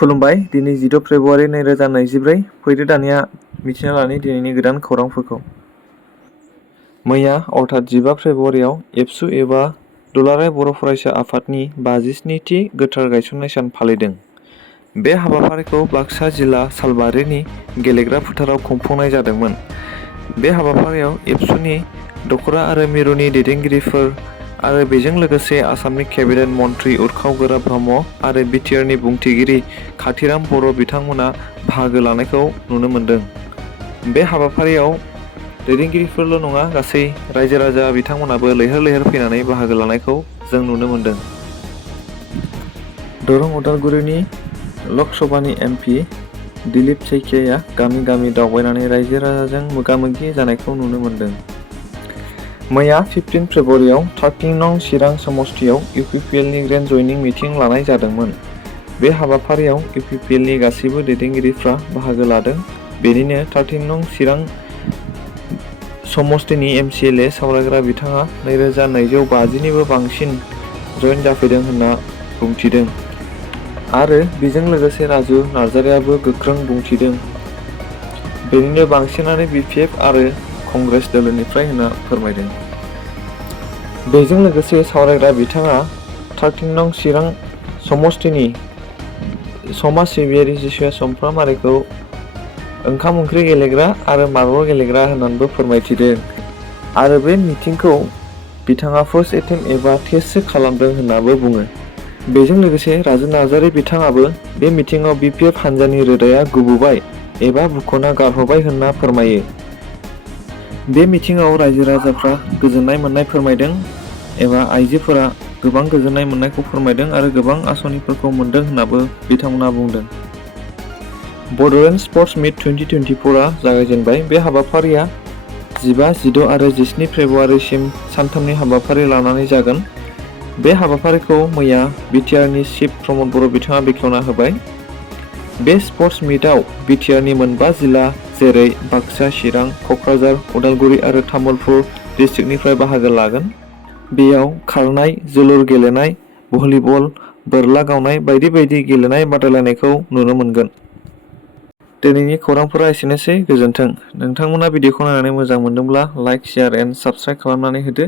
खुलुमबाय। दिनै 14 फेब्रुआरि 2024 फैदो दानिया मिथिना लानि दिनैनि गोदान खौरांफोरखौ। मैया अर्थात 15 फेब्रुआरियाव एबसु एबा दुलाराय बर' फरायसा आफादनि 57थि गोथार गायसननाय सान फालिदों। बे हाबाफारिखौ बाक्सा जिल्ला सालबारिनि गेलेग्रा फोथाराव खुंफुंनाय जादोंमोन। बे हाबाफारियाव एबसुनि दख'रा आरो मिरुनि दैदेनगिरिफोर आरो बेजों लोगोसे आसामनि केबिनेट मन्त्रि उरखाव गोरा ब्रह्म आरो बिटिआरनि बुंथिगिरि खाथिराम बर' बिथांमोना बाहागो लानायखौ नुनो मोन्दों। बे हाबाफारियाव दैदेनगिरिफोरल' नङा, गासै रायजो राजा बिथांमोनाबो लैहोर लैहोर फैनानै बाहागो लानायखौ जों नुनो मोन्दों। दरं उदालगुरिनि लकसभानि एमपि दिलीप सैखियाया गामि गामि दावबायनानै रायजो राजाजों मोगा-मोगि जानायखौ नुनो मोन्दों। मैया 15 फेब्रुआरियाव 13 नं चिरां समष्टियाव UPPLनि ग्रेन्ड जयनिं मिटिं लानाय जादोंमोन। बे हाबाफारियाव UPPLनि गासैबो दैदेनगिरिफ्रा बाहागो लादों। बेनिनो 13 नं चिरां समष्टिनि MCLA सावरायग्रा बिथाङा 2250 निबो बांसिन जयेन जाफैदों होनना बुंथिदों आरो बेजों लोगोसे राजु नार्जारियाबो गोख्रों बुंथिदों। बेनिनो बांसिनानो BPF आरो कंग्रेस दोलोनिफ्राय होनना फोरमायदों। बेजों लोगोसे सावरायग्रा बिथाङा 13 नं चिरां समष्टिनि समाज सिबियारि जिसुआ समफ्रामारिखौ ओंखाम ओंख्रि गेलेग्रा आरो मार्बल गेलेग्रा होननानैबो फोरमायथिदों आरो बे मिटिंखौ बिथाङा फार्स्ट एटेम्प एबा टेस्टसो खालामदों होननाबो बुङो। बेजों लोगोसे राजु नार्जारि बिथाङाबो बे मिटिंआव BPF हान्जानि रोदाया गुबुबाय एबा बुख'ना गारहरबाय होनना फोरमायो। बे मिटिंआव रायजो राजाफ्रा गोजोननाय मोननाय फोरमायदों एबा आइजोफोरा गोबां गोजोननाय मोननायखौ फोरमायदों आरो गोबां आसनिफोरखौ मोनदों होननाबो बिथांमोना बुंदों। बड'लेण्ड स्पर्ट्स मिट 2024 आ जागायजेनबाय। बे हाबाफारिया 15, 16 आरो 17 फेब्रुआरिसिम सानथामनि हाबाफारि लानानै जागोन। बे हाबाफारिखौ मैया बिटिआरनि चिफ प्रमद बर' बिथाङा बेखेवना होबाय। बे स्पर्ट्स मिटआव बिटिआरनि मोनबा जिल्ला जेरै बाक्सा, चिरां, क'क्राझार, उदालगुरि आरो तामुलपुर डिस्ट्रिक्टनिफ्राय बाहागो लागोन। बेयाव खारनाय, जोलुर गेलेनाय, भलिबल, बोरला गावनाय बायदि बायदि गेलेनाय बादायलायनायखौ नुनो मोनगोन। दिनैनि खौरांफोरा एसेनोसै। गोजोन्थों। नोंथांमोना भिडिअखौ नायनानै मोजां मोनदोंब्ला लाइक, शेयार एन्ड साबस्क्राइब खालामनानै होदो।